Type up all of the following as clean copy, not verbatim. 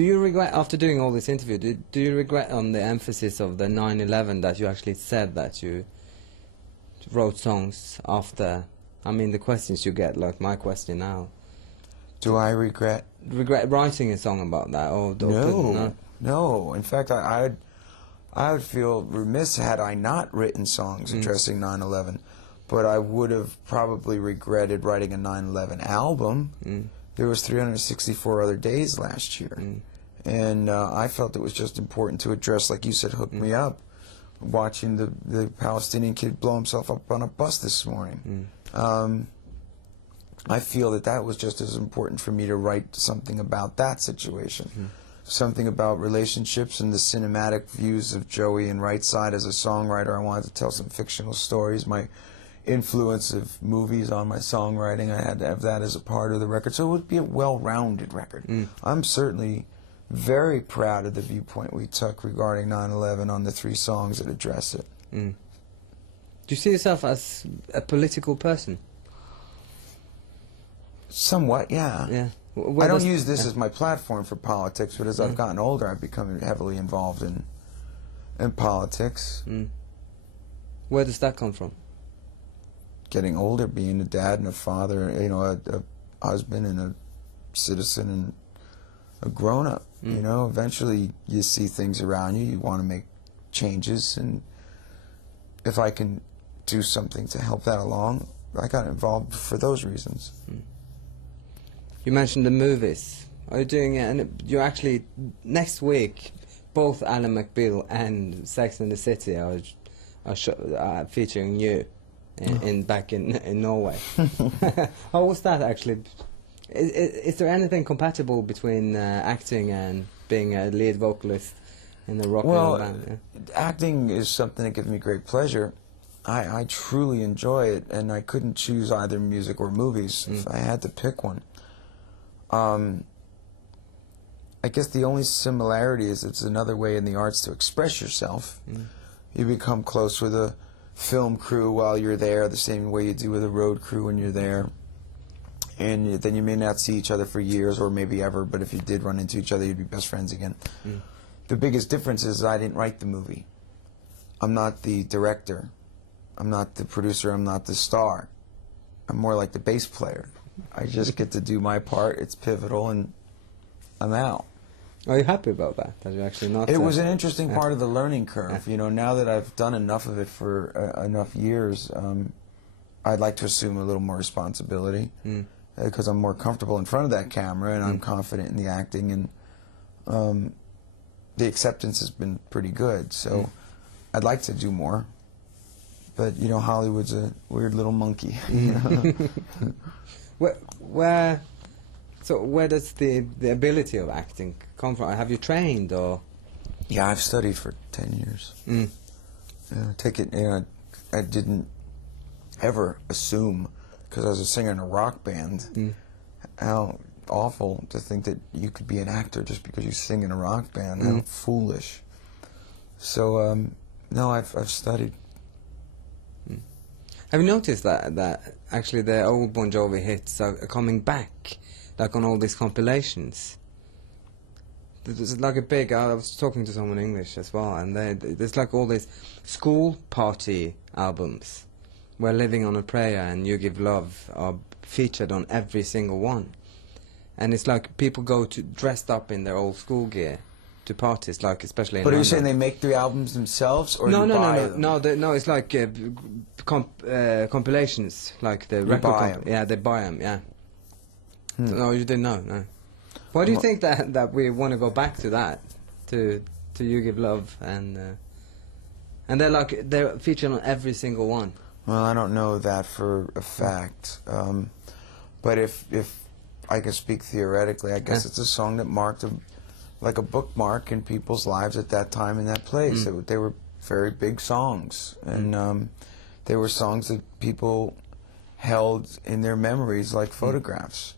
Do you regret, after doing all this interview, do you regret on the emphasis of the 9/11 that you actually said that you wrote songs after? I mean, the questions you get, like my question now. Do I regret? Regret writing a song about that? Or No, no. In fact, I would feel remiss had I not written songs addressing 9/11. But I would have probably regretted writing a 9/11 album. There was 364 other days last year. And I felt it was just important to address, like you said, hook me up, watching the Palestinian kid blow himself up on a bus this morning. I feel that that was just as important for me to write something about that situation. Something about relationships and the cinematic views of Joey and Right Side as a songwriter. I wanted to tell some fictional stories. My influence of movies on my songwriting, I had to have that as a part of the record. So it would be a well-rounded record. I'm certainly very proud of the viewpoint we took regarding 9/11 on the 3 songs that address it. Do you see yourself as a political person? Somewhat, yeah. Yeah. I don't use this as my platform for politics, but as I've gotten older, I've become heavily involved in politics. Where does that come from? Getting older, being a dad and a father, you know, a husband and a citizen and a grown-up. You know, eventually you see things around you, you want to make changes, and if I can do something to help that along, I got involved for those reasons. You mentioned the movies. Are you doing it? And you're actually, next week, both Alan McBeal and Sex and the City are featuring you back in Norway. How was that actually? Is there anything compatible between acting and being a lead vocalist in a rock and roll band? Yeah. Acting is something that gives me great pleasure. I truly enjoy it, and I couldn't choose either music or movies if I had to pick one. I guess the only similarity is it's another way in the arts to express yourself. You become close with a film crew while you're there, the same way you do with a road crew when you're there. And then you may not see each other for years or maybe ever, but if you did run into each other, you'd be best friends again. The biggest difference is I didn't write the movie. I'm not the director. I'm not the producer. I'm not the star. I'm more like the bass player. I just get to do my part. It's pivotal, and I'm out. Are you happy about that? That you actually not? It was an interesting part of the learning curve. You know, now that I've done enough of it for enough years, I'd like to assume a little more responsibility because I'm more comfortable in front of that camera, and I'm confident in the acting, and the acceptance has been pretty good. So I'd like to do more, but you know, Hollywood's a weird little monkey. You know? Where does the ability of acting come from? Have you trained or? Yeah, I've studied for 10 years. I didn't ever assume, because I was a singer in a rock band, how awful to think that you could be an actor just because you sing in a rock band. How foolish. So, no, I've studied. Have you noticed that actually the old Bon Jovi hits are coming back, like on all these compilations? There's like a big, I was talking to someone in English as well, and there's like all these school party albums where Living on a Prayer and You Give Love are featured on every single one. And it's like people go to dressed up in their old school gear to parties, like especially in But are you London. saying they make the albums themselves, or No, you no, buy no, them? no, it's like compilations, like the record buy 'em. Yeah, they buy them, yeah. So, no, you didn't know, no. Why do you think that we want to go back to that, to You Give Love, and they're featured on every single one? Well, I don't know that for a fact, but if I can speak theoretically, I guess it's a song that marked like a bookmark in people's lives at that time in that place. They were very big songs, and they were songs that people held in their memories like photographs.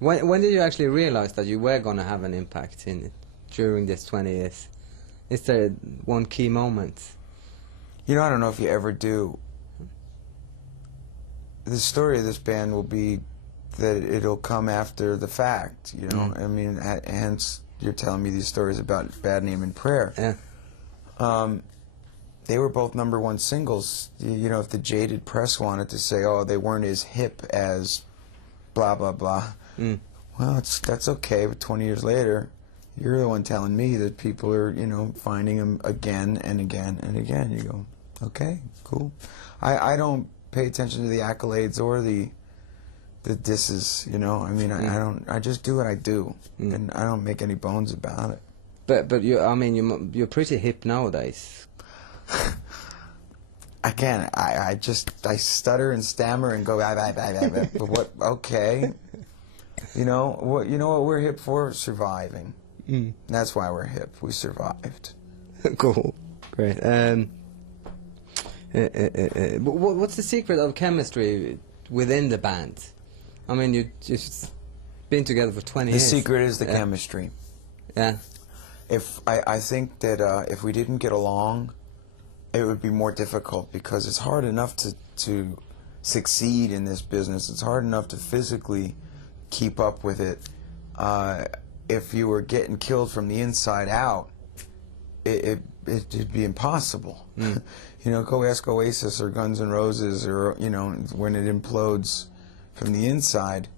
When did you actually realize that you were going to have an impact in it during this 20 years? Is there one key moment? You know, I don't know if you ever do. The story of this band will be that it'll come after the fact, you know. I mean, hence you're telling me these stories about Bad Name and Prayer. Yeah. They were both #1 singles. You know, if the jaded press wanted to say, oh, they weren't as hip as blah, blah, blah, well, that's okay, but 20 years later, you're the one telling me that people are, you know, finding them again and again and again. You go, okay, cool. I don't pay attention to the accolades or the disses, you know. I mean, I just do what I do, and I don't make any bones about it. But I mean, you're pretty hip nowadays. I can't. I stutter and stammer and go. But what? Okay. You know what? You know what we're hip for? Surviving. That's why we're hip. We survived. Cool. Great. What's the secret of chemistry within the band? I mean, you've been together for 20 years. The secret is the chemistry. Yeah. I think that if we didn't get along, it would be more difficult, because it's hard enough to succeed in this business. It's hard enough to physically keep up with it. If you were getting killed from the inside out, it'd be impossible. You know, go ask Oasis or Guns N' Roses, or, you know, when it implodes from the inside,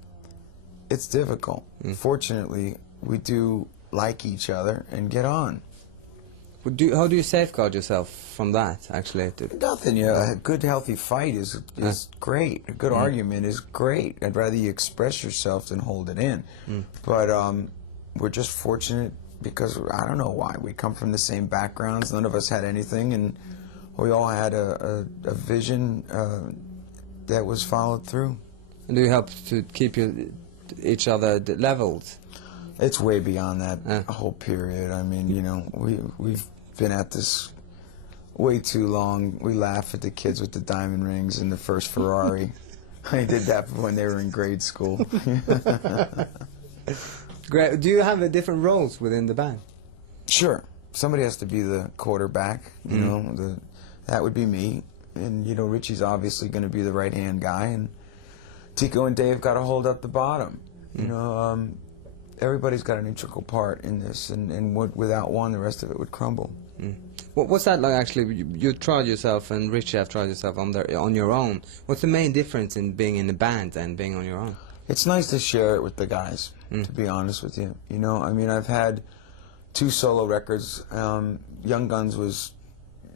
it's difficult. Fortunately, we do like each other and get on. How do you safeguard yourself from that, actually? Nothing. You know, a good, healthy fight is great. A good argument is great. I'd rather you express yourself than hold it in. But we're just fortunate because, I don't know why, we come from the same backgrounds. None of us had anything, and we all had a vision that was followed through. And do you help to keep each other leveled? It's way beyond that whole period. I mean, you know, we've been at this way too long. We laugh at the kids with the diamond rings and the first Ferrari. I did that when they were in grade school. Great. Do you have different roles within the band? Sure. Somebody has to be the quarterback. You know, that would be me. And, you know, Richie's obviously going to be the right-hand guy, and Tico and Dave got to hold up the bottom. You know, everybody's got an integral part in this, and without one, the rest of it would crumble. What's that like, actually? You tried yourself, and Richie have tried yourself on your own. What's the main difference in being in a band and being on your own? It's nice to share it with the guys, to be honest with you. You know, I mean, I've had 2 solo records. Young Guns was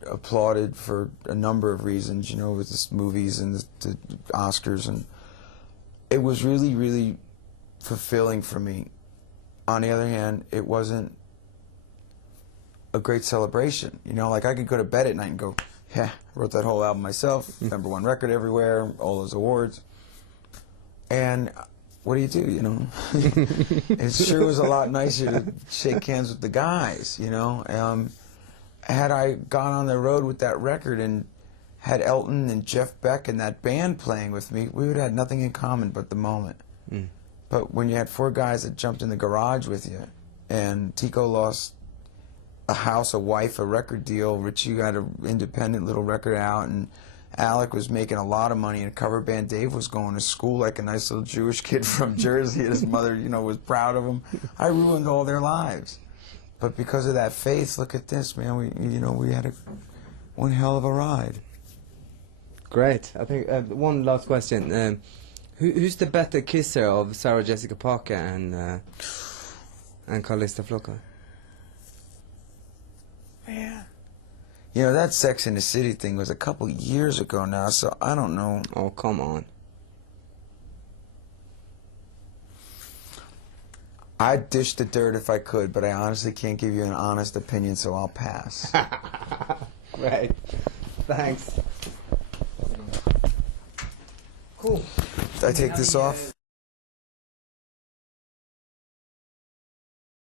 applauded for a number of reasons, you know, with the movies and the Oscars, and it was really, really fulfilling for me. On the other hand, it wasn't a great celebration. You know, like, I could go to bed at night and go, yeah, I wrote that whole album myself, #1 record everywhere, all those awards. And what do? You know? It sure was a lot nicer to shake hands with the guys, you know? Had I gone on the road with that record and had Elton and Jeff Beck and that band playing with me, we would have had nothing in common but the moment. But when you had 4 guys that jumped in the garage with you, and Tico lost a house, a wife, a record deal, Richie got an independent little record out, and Alec was making a lot of money in a cover band, Dave was going to school like a nice little Jewish kid from Jersey, and his mother, you know, was proud of him. I ruined all their lives. But because of that faith, look at this, man, we had one hell of a ride. Great. I think one last question. Who's the better kisser of Sarah Jessica Parker and Calista Flockhart? Yeah. You know, that Sex in the City thing was a couple years ago now, so I don't know. Oh, come on. I'd dish the dirt if I could, but I honestly can't give you an honest opinion, so I'll pass. Great. Thanks. Cool. Did I take this off?